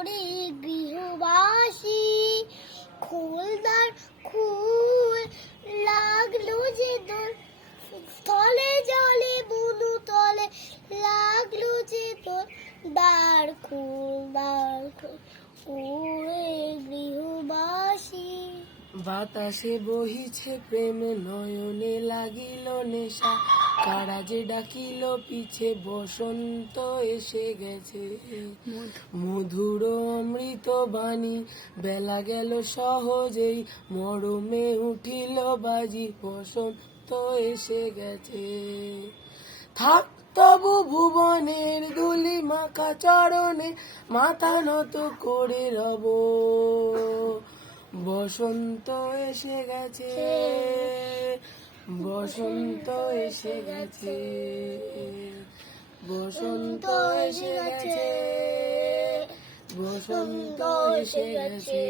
ওরে গৃহবাসী খোলদার খুল লাগলো যে তোর স্থলে জলে বুনু তলে লাগলো যে তোর দ্বার খোল ওরে গৃহবাসী। বাতাসে বহিছে প্রেম নয়নে লাগিল নেশা কারা যে ডাকিল পিছে বসন্ত এসে গেছে মধুর অমৃত বাণী বেলা গেল সহজেই মরমে উঠিল বাজি বসন্ত এসে গেছে থাক তবু ভুবনের ধুলি মাখা চরণে মাথা নত করে রব বসন্ত এসে গেছে বসন্ত এসে গেছে বসন্ত এসে গেছে বসন্ত এসে গেছে।